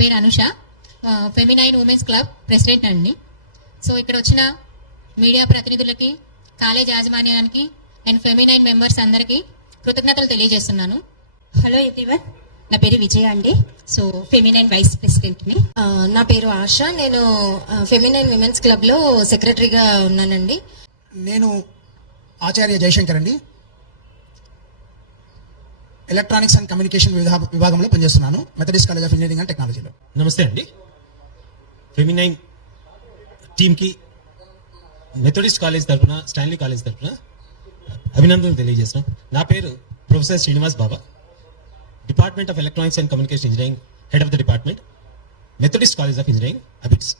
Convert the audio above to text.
పేరు Anusha, feminine women's club president అండి. So ఇక్కడ వచ్చిన మీడియా ప్రతినిధులకి, కాలేజ్ యాజమాన్యానికి అండ్ ఫెమినైన్ మెంబర్స్ అందరికీ కృతజ్ఞతలు తెలియజేస్తున్నాను. హలో ఎవ్రీవన్, నా పేరు విజయ అండి. సో ఫెమినైన్ వైస్ ప్రెసిడెంట్ని. నా పేరు ఆశ, నేను ఫెమినైన్ విమెన్స్ క్లబ్లో సెక్రటరీగా ఉన్నానండి. నేను ఆచార్య జయశంకర్ అండి, ఎలక్ట్రానిక్స్ అండ్ కమ్యూనికేషన్ విభాగంలో పనిచేస్తున్నాను, Methodist college of engineering and టెక్నాలజీలో. నమస్తే అండి. ఫెమినైన్ టీమ్కి మెథడిస్ట్ కాలేజ్ తరఫున, స్టాన్లీ కాలేజ్ తరఫున అభినందనలు తెలియజేస్తున్నాం. నా పేరు professor Srinivas Baba, department of electronics and communication engineering, head of the department, Methodist college of engineering, Abids.